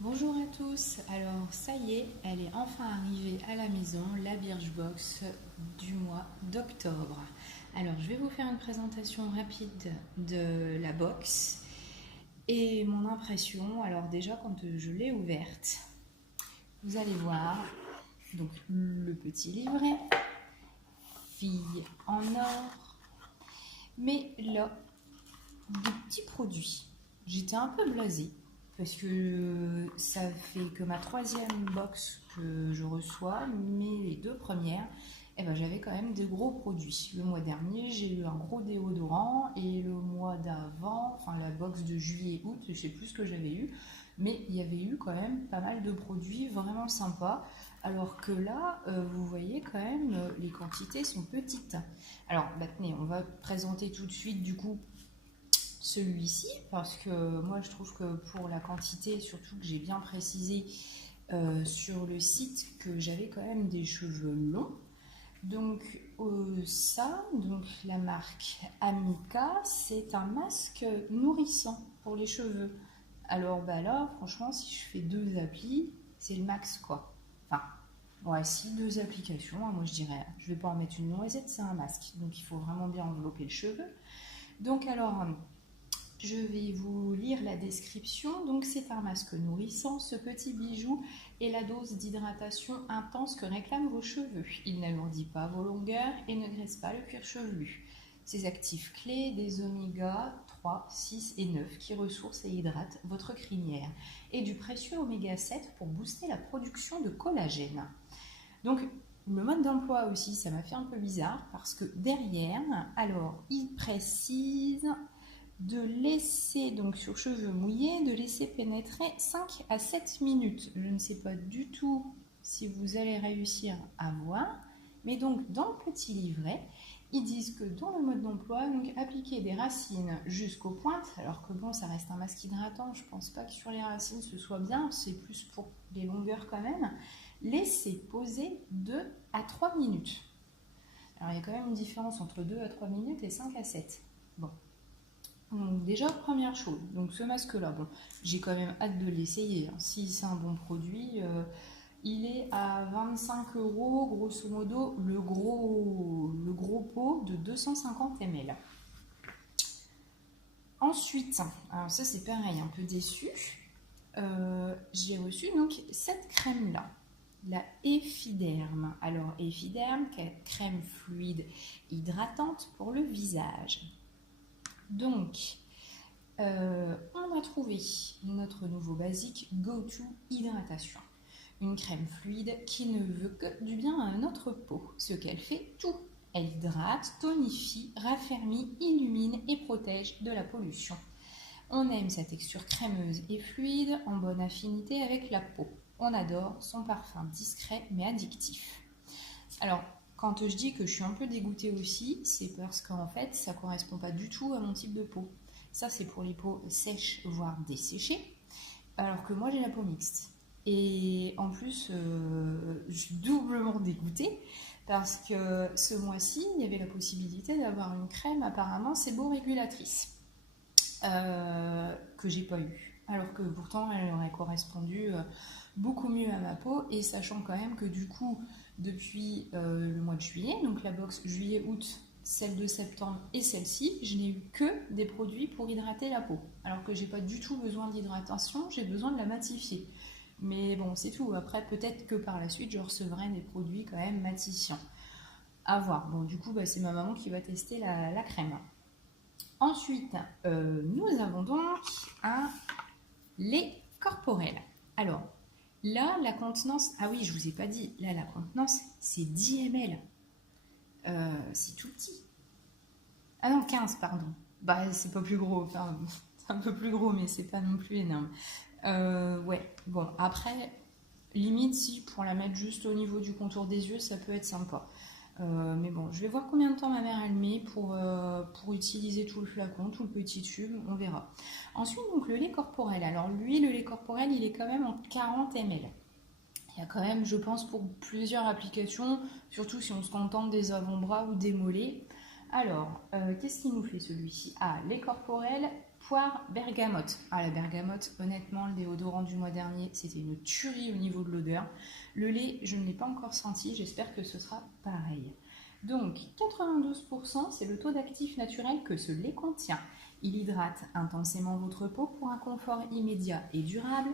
Bonjour à tous, alors ça y est, elle est enfin arrivée à la maison, la Birchbox du mois d'octobre. Alors je vais vous faire une présentation rapide de la box et mon impression. Alors déjà quand je l'ai ouverte, vous allez voir donc le petit livret, fille en or, mais là, des petits produits. J'étais un peu blasée parce que ça fait que ma troisième box que je reçois, mais les deux premières, j'avais quand même des gros produits. Le mois dernier, j'ai eu un gros déodorant et le mois d'avant, enfin la box de juillet-août, je sais plus ce que j'avais eu, mais il y avait eu quand même pas mal de produits vraiment sympas. Alors que là, vous voyez quand même, les quantités sont petites. Alors, tenez, on va présenter tout de suite du coup celui-ci parce que moi je trouve que pour la quantité, surtout que j'ai bien précisé sur le site que j'avais quand même des cheveux longs. Donc donc la marque Amica, c'est un masque nourrissant pour les cheveux. Alors là, franchement, si je fais deux applis, c'est le max quoi. Enfin, ouais, si deux applications, hein, moi je dirais, je vais pas en mettre une noisette, c'est un masque. Donc il faut vraiment bien envelopper le cheveu. Donc alors, je vais vous lire la description. Donc, c'est un masque nourrissant. Ce petit bijou est la dose d'hydratation intense que réclament vos cheveux. Il n'alourdit pas vos longueurs et ne graisse pas le cuir chevelu. Ses actifs clés, des oméga 3, 6 et 9 qui ressourcent et hydratent votre crinière. Et du précieux oméga 7 pour booster la production de collagène. Donc, le mode d'emploi aussi, ça m'a fait un peu bizarre parce que derrière, alors, il précise de laisser, donc sur cheveux mouillés, de laisser pénétrer 5 à 7 minutes. Je ne sais pas du tout si vous allez réussir à voir, mais donc dans le petit livret, ils disent que dans le mode d'emploi, donc appliquer des racines jusqu'aux pointes, alors que bon, ça reste un masque hydratant, je pense pas que sur les racines ce soit bien, c'est plus pour les longueurs quand même. Laisser poser 2 à 3 minutes. Alors il y a quand même une différence entre 2 à 3 minutes et 5 à 7. Bon, donc déjà, première chose, donc ce masque-là, bon, j'ai quand même hâte de l'essayer. Hein. Si c'est un bon produit, il est à 25 euros, grosso modo, le gros pot de 250 ml. Ensuite, alors ça c'est pareil, un peu déçu, j'ai reçu donc cette crème-là, la Effiderm. Alors Effiderm, crème fluide hydratante pour le visage. Donc, on a trouvé notre nouveau basique Go-To Hydratation. Une crème fluide qui ne veut que du bien à notre peau. Ce qu'elle fait, tout. Elle hydrate, tonifie, raffermit, illumine et protège de la pollution. On aime sa texture crémeuse et fluide, en bonne affinité avec la peau. On adore son parfum discret mais addictif. Alors, quand je dis que je suis un peu dégoûtée aussi, c'est parce qu'en fait, ça ne correspond pas du tout à mon type de peau. Ça, c'est pour les peaux sèches, voire desséchées, alors que moi, j'ai la peau mixte. Et en plus, je suis doublement dégoûtée parce que ce mois-ci, il y avait la possibilité d'avoir une crème apparemment séborégulatrice que j'ai pas eu. Alors que pourtant, elle aurait correspondu beaucoup mieux à ma peau et sachant quand même que du coup, depuis le mois de juillet, donc la box juillet-août, celle de septembre et celle-ci, je n'ai eu que des produits pour hydrater la peau. Alors que j'ai pas du tout besoin d'hydratation, j'ai besoin de la matifier. Mais bon, c'est tout. Après, peut-être que par la suite, je recevrai des produits quand même matifiants. À voir. Bon, du coup, c'est ma maman qui va tester la crème. Ensuite, nous avons donc un lait corporel. Alors, là, la contenance... Ah oui, je vous ai pas dit. Là, la contenance, c'est 10 ml. C'est tout petit. Ah non, 15, pardon. C'est pas plus gros. Enfin, c'est un peu plus gros, mais c'est pas non plus énorme. Ouais, bon, après, limite, si pour la mettre juste au niveau du contour des yeux, ça peut être sympa. Mais bon, je vais voir combien de temps ma mère elle met pour utiliser tout le flacon, tout le petit tube, on verra. Ensuite, donc le lait corporel. Alors lui, le lait corporel, il est quand même en 40 ml. Il y a quand même, je pense, pour plusieurs applications, surtout si on se contente des avant-bras ou des mollets. Alors, qu'est-ce qu'il nous fait celui-ci? Ah, lait corporel poire bergamote. Ah, la bergamote, honnêtement, le déodorant du mois dernier, c'était une tuerie au niveau de l'odeur. Le lait, je ne l'ai pas encore senti, j'espère que ce sera pareil. Donc, 92%, c'est le taux d'actif naturel que ce lait contient. Il hydrate intensément votre peau pour un confort immédiat et durable.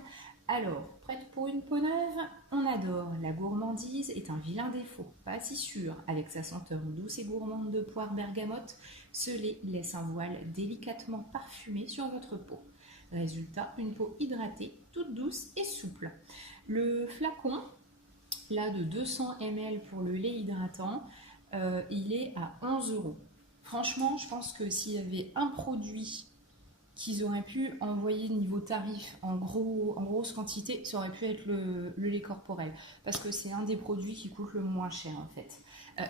Alors, prête pour une peau neuve? On adore. La gourmandise est un vilain défaut, pas si sûr. Avec sa senteur douce et gourmande de poire bergamote, ce lait laisse un voile délicatement parfumé sur votre peau. Résultat, une peau hydratée, toute douce et souple. Le flacon, là de 200 ml pour le lait hydratant, il est à 11 €. Franchement, je pense que s'il y avait un produit qu'ils auraient pu envoyer niveau tarif en grosse quantité, ça aurait pu être le lait corporel, parce que c'est un des produits qui coûte le moins cher en fait.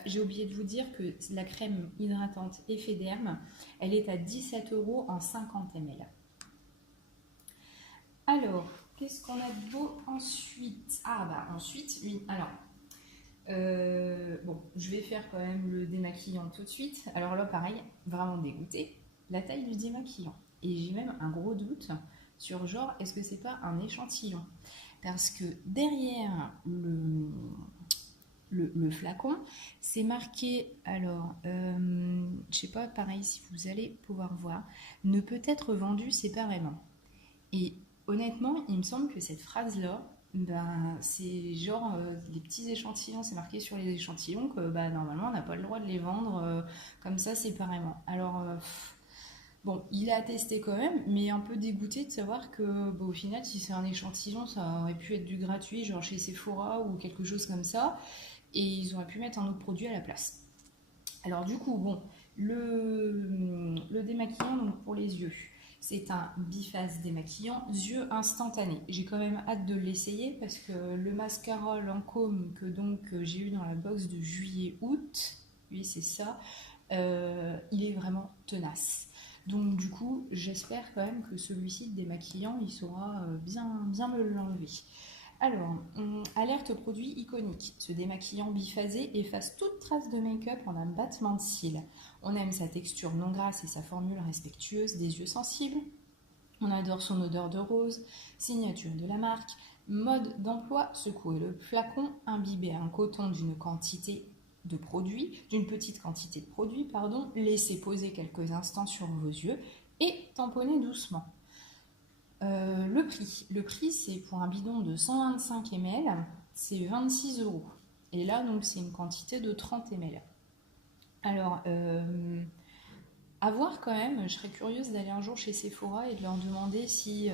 J'ai oublié de vous dire que la crème hydratante Effet Derme, elle est à 17 € en 50 ml. Alors, qu'est-ce qu'on a de beau ensuite? Ah bah ensuite, oui, alors... bon, je vais faire quand même le démaquillant tout de suite. Alors là, pareil, vraiment dégoûté. La taille du démaquillant. Et j'ai même un gros doute sur genre, est-ce que c'est pas un échantillon? Parce que derrière le flacon, c'est marqué, alors, je sais pas, pareil, si vous allez pouvoir voir, ne peut être vendu séparément. Et honnêtement, il me semble que cette phrase-là, ben, c'est genre les petits échantillons, c'est marqué sur les échantillons que normalement on n'a pas le droit de les vendre comme ça séparément. Alors, bon, il a attesté quand même, mais un peu dégoûté de savoir que au final, si c'est un échantillon, ça aurait pu être du gratuit, genre chez Sephora ou quelque chose comme ça, et ils auraient pu mettre un autre produit à la place. Alors du coup, bon, le démaquillant donc pour les yeux. C'est un biphase démaquillant yeux instantané. J'ai quand même hâte de l'essayer parce que le mascara Lancôme que j'ai eu dans la box de juillet-août, oui c'est ça, il est vraiment tenace. Donc du coup, j'espère quand même que celui-ci de démaquillant, il saura bien me l'enlever. Alors, alerte produit iconique. Ce démaquillant biphasé efface toute trace de make-up en un battement de cils. On aime sa texture non grasse et sa formule respectueuse des yeux sensibles. On adore son odeur de rose, signature de la marque. Mode d'emploi, secouer le flacon, imbiber un coton d'une petite quantité de produit, laissez poser quelques instants sur vos yeux et tamponner doucement. Le prix c'est pour un bidon de 125 ml, c'est 26 €. Et là, donc, c'est une quantité de 30 ml. Alors, à voir quand même, je serais curieuse d'aller un jour chez Sephora et de leur demander s'ils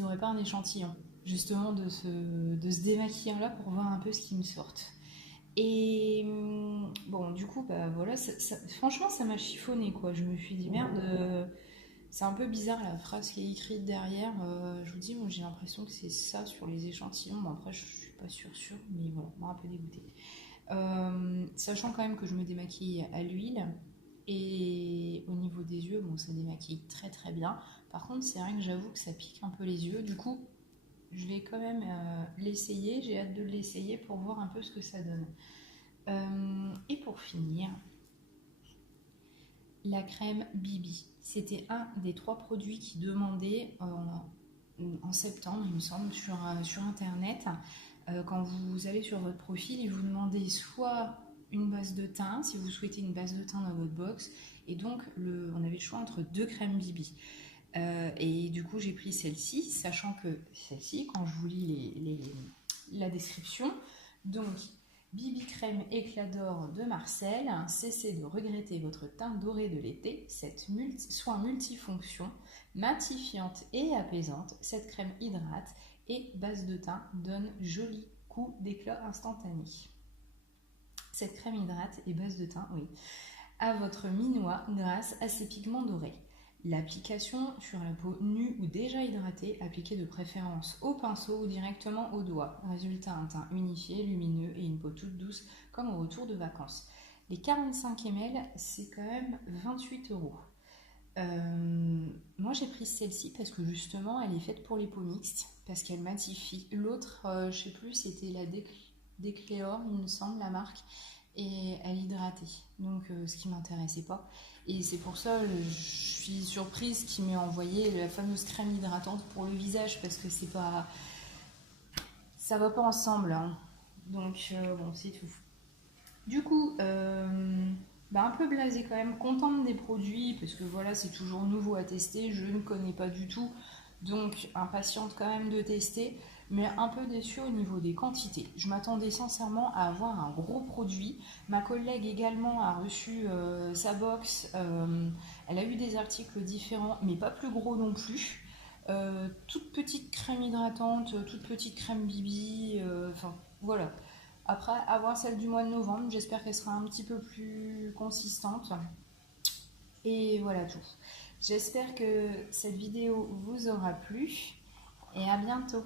n'auraient pas un échantillon, justement, de ce démaquillant-là pour voir un peu ce qu'ils me sortent. Et bon, du coup, voilà, franchement, ça m'a chiffonné, quoi. Je me suis dit, merde... c'est un peu bizarre la phrase qui est écrite derrière. Je vous dis, moi j'ai l'impression que c'est ça sur les échantillons. Bon, après, je suis pas sûre, mais voilà, moi un peu dégoûtée. Sachant quand même que je me démaquille à l'huile et au niveau des yeux, bon, ça démaquille très très bien. Par contre, c'est vrai que j'avoue que ça pique un peu les yeux. Du coup, je vais quand même l'essayer. J'ai hâte de l'essayer pour voir un peu ce que ça donne. Et pour finir, la crème Bibi. C'était un des 3 produits qui demandaient en septembre, il me semble, sur Internet. Quand vous allez sur votre profil, ils vous demandaient soit une base de teint, si vous souhaitez une base de teint dans votre box. Et donc, on avait le choix entre 2 crèmes Bibi. Et du coup, j'ai pris celle-ci, sachant que celle-ci, quand je vous lis la description, donc... Bibi crème éclat d'or de Marcel, cessez de regretter votre teint doré de l'été, cette soin multifonction, matifiante et apaisante, cette crème hydrate et base de teint donne joli coup d'éclat instantané. Cette crème hydrate et base de teint, oui, à votre minois grâce à ses pigments dorés. L'application sur la peau nue ou déjà hydratée, appliquée de préférence au pinceau ou directement au doigt. Résultat, un teint unifié, lumineux et une peau toute douce comme au retour de vacances. Les 45 ml, c'est quand même 28 €. Moi j'ai pris celle-ci parce que justement elle est faite pour les peaux mixtes, parce qu'elle matifie. L'autre, je sais plus, c'était la Décléor, il me semble, la marque. et elle hydratait. Donc ce qui m'intéressait pas. Et c'est pour ça je suis surprise qu'il m'ait envoyé la fameuse crème hydratante pour le visage parce que c'est pas, ça va pas ensemble, hein. Donc bon, c'est tout. Du coup, un peu blasée quand même, contente des produits parce que voilà, c'est toujours nouveau à tester, je ne connais pas du tout, donc impatiente quand même de tester, mais un peu déçue au niveau des quantités. Je m'attendais sincèrement à avoir un gros produit. Ma collègue également a reçu sa box, elle a eu des articles différents, mais pas plus gros non plus. Toute petite crème hydratante, toute petite crème bibi, enfin voilà. Après, avoir celle du mois de novembre, j'espère qu'elle sera un petit peu plus consistante. Et voilà tout. J'espère que cette vidéo vous aura plu et à bientôt.